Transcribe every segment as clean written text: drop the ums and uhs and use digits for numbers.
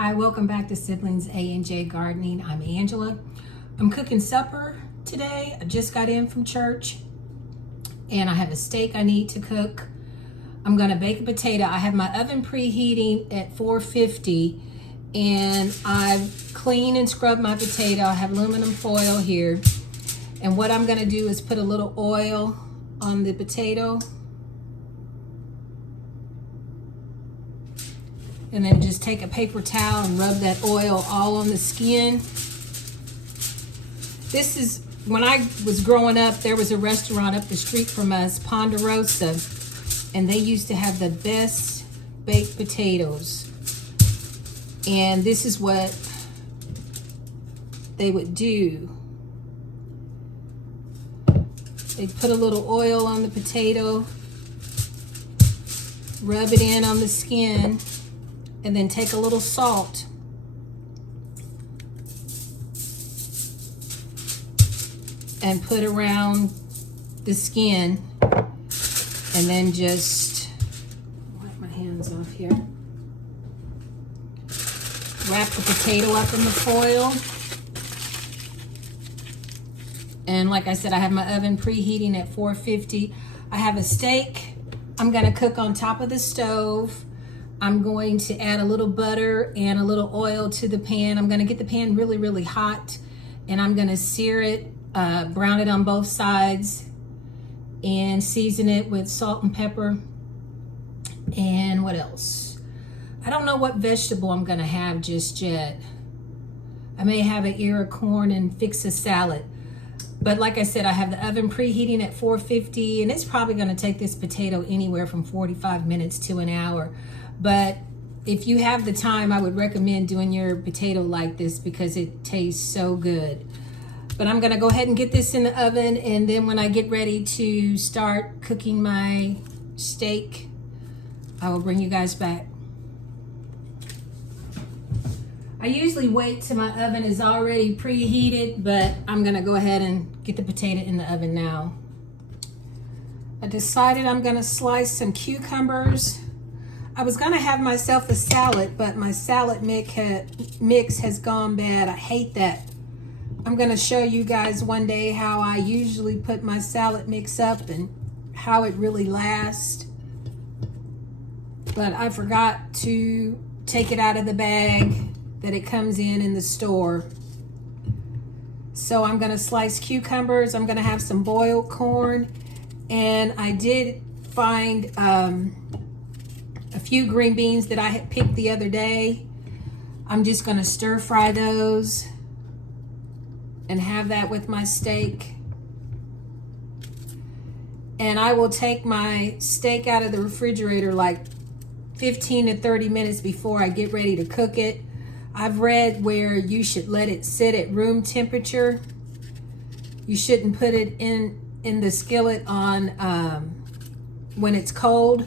Hi, welcome back to Siblings A&J Gardening. I'm Angela. I'm cooking supper today. I just got in from church and I have a steak I need to cook. I'm gonna bake a potato. I have my oven preheating at 450 and I've cleaned and scrubbed my potato. I have aluminum foil here. And what I'm gonna do is put a little oil on the potato. And then just take a paper towel and rub that oil all on the skin. This is, when I was growing up, there was a restaurant up the street from us, Ponderosa, and they used to have the best baked potatoes. And this is what they would do. They'd put a little oil on the potato, rub it in on the skin, and then take a little salt and put around the skin, and then just wipe my hands off here. Wrap the potato up in the foil. And like I said, I have my oven preheating at 450. I have a steak I'm gonna cook on top of the stove. I'm going to add a little butter and a little oil to the pan. I'm gonna get the pan really, really hot, and I'm gonna sear it, brown it on both sides, and season it with salt and pepper. And what else? I don't know what vegetable I'm gonna have just yet. I may have an ear of corn and fix a salad. But like I said, I have the oven preheating at 450, and it's probably gonna take this potato anywhere from 45 minutes to an hour. But if you have the time, I would recommend doing your potato like this because it tastes so good. But I'm gonna go ahead and get this in the oven, and then when I get ready to start cooking my steak, I will bring you guys back. I usually wait till my oven is already preheated, but I'm gonna go ahead and get the potato in the oven now. I decided I'm gonna slice some cucumbers. I was gonna have myself a salad, but my salad mix has gone bad. I hate that. I'm gonna show you guys one day how I usually put my salad mix up and how it really lasts. But I forgot to take it out of the bag that it comes in the store. So I'm gonna slice cucumbers. I'm gonna have some boiled corn. And I did find a few green beans that I had picked the other day. I'm just gonna stir fry those and have that with my steak. And I will take my steak out of the refrigerator like 15 to 30 minutes before I get ready to cook it. I've read where you should let it sit at room temperature. You shouldn't put it in the skillet on when it's cold.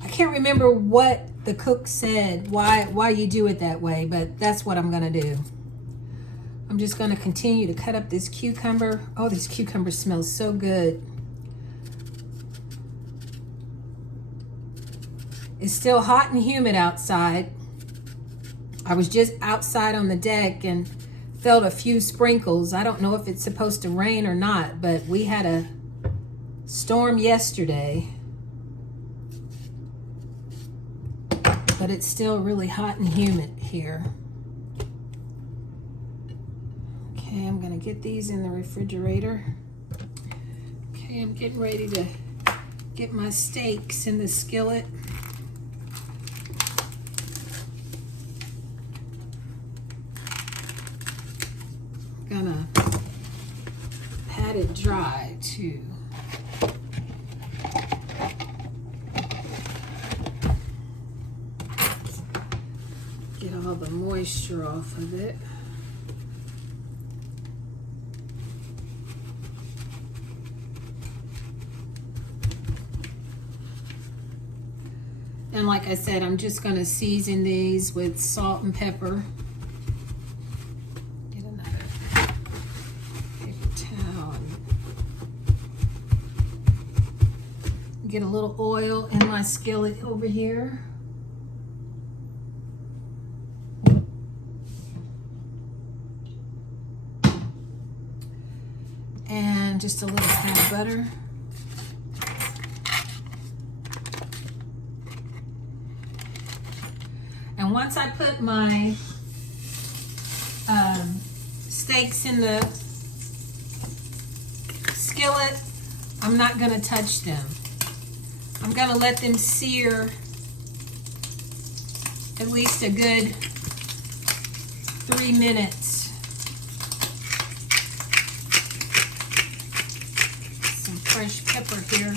I can't remember what the cook said, why you do it that way, but that's what I'm gonna do. I'm just gonna continue to cut up this cucumber. Oh, this cucumber smells so good. It's still hot and humid outside. I was just outside on the deck and felt a few sprinkles. I don't know if it's supposed to rain or not, but we had a storm yesterday. But it's still really hot and humid here. Okay, I'm gonna get these in the refrigerator. Okay, I'm getting ready to get my steaks in the skillet. Gonna pat it dry too. Get all the moisture off of it. And like I said, I'm just gonna season these with salt and pepper. Get a little oil in my skillet over here. and just a little pat of butter. And once I put my steaks in the skillet, I'm not going to touch them. I'm going to let them sear at least a good 3 minutes. Some fresh pepper here.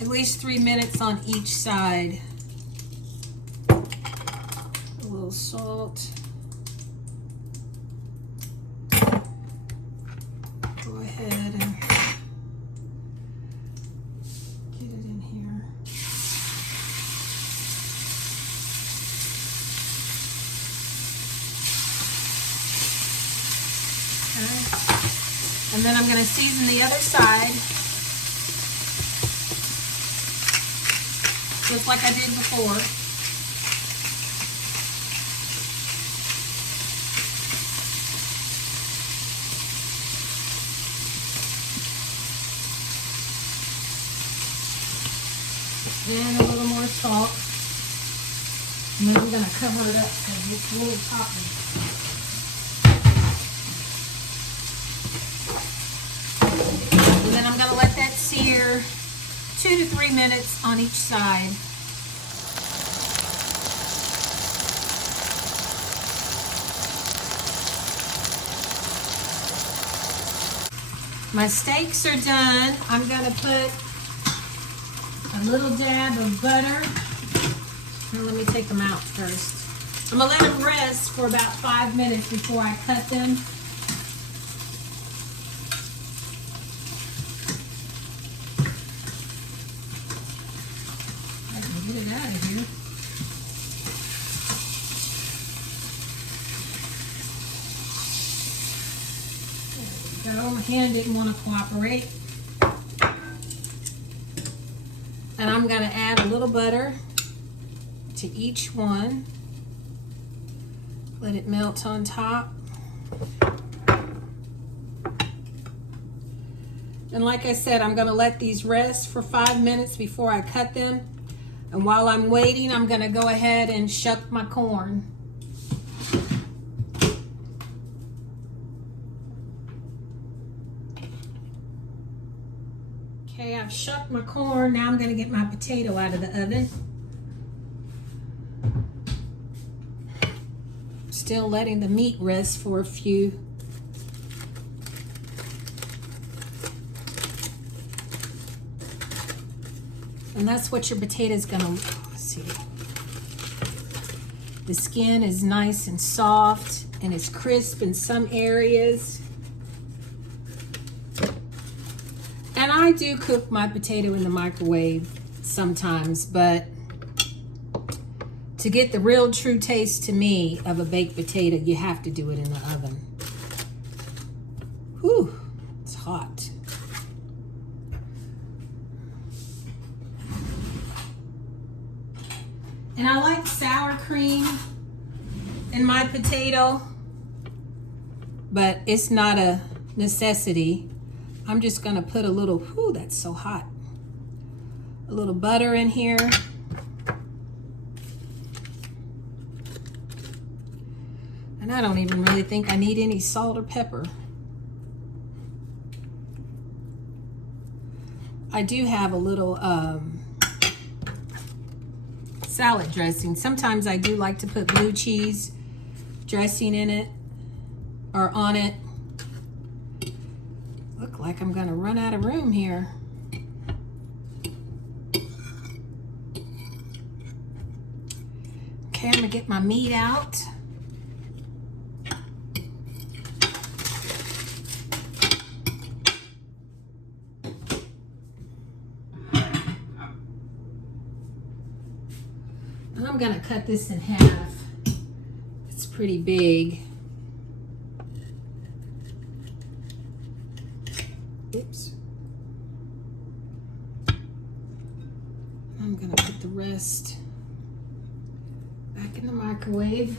At least 3 minutes on each side. A little salt. Go ahead and get it in here. Okay. And then I'm going to season the other side just like I did before. And a little more salt. And then I'm going to cover it up because it's a little toppy. And then I'm going to let that sear 2 to 3 minutes on each side. My steaks are done. I'm going to put a little dab of butter. And let me take them out first. I'm going to let them rest for about 5 minutes before I cut them. I can get it out of here. There we go. My hand didn't want to cooperate. And I'm going to add a little butter to each one. Let it melt on top. And like I said, I'm going to let these rest for 5 minutes before I cut them. And while I'm waiting, I'm going to go ahead and shuck my corn. Okay, I've shucked my corn. Now I'm going to get my potato out of the oven. Still letting the meat rest for a few. And that's what your potato's going to look. Let's see. The skin is nice and soft and it's crisp in some areas. And I do cook my potato in the microwave sometimes, but to get the real true taste to me of a baked potato, you have to do it in the oven. Whew, it's hot. And I like sour cream in my potato, but it's not a necessity. I'm just gonna put a little, whew, that's so hot. A little butter in here. And I don't even really think I need any salt or pepper. I do have a little salad dressing. Sometimes I do like to put blue cheese dressing in it or on it. Look like I'm gonna run out of room here. Okay, I'm gonna get my meat out. And I'm gonna cut this in half. It's pretty big. Oops. I'm gonna put the rest back in the microwave.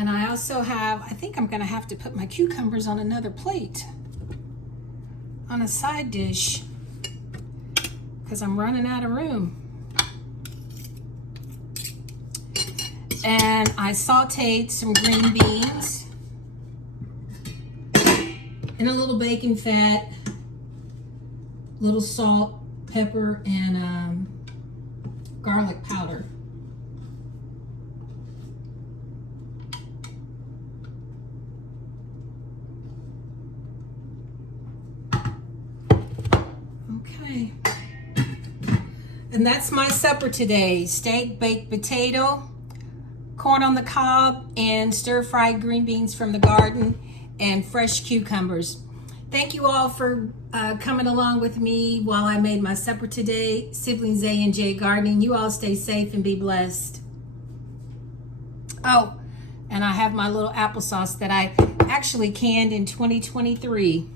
And I also have, I think I'm gonna have to put my cucumbers on another plate, on a side dish, because I'm running out of room. And I sauteed some green beans in a little bacon fat, little salt, pepper, and garlic powder. Okay. And that's my supper today. Steak, baked potato, corn on the cob, and stir-fried green beans from the garden, and fresh cucumbers. Thank you all for coming along with me while I made my supper today. Siblings A and J Gardening. You all stay safe and be blessed. Oh, and I have my little applesauce that I actually canned in 2023.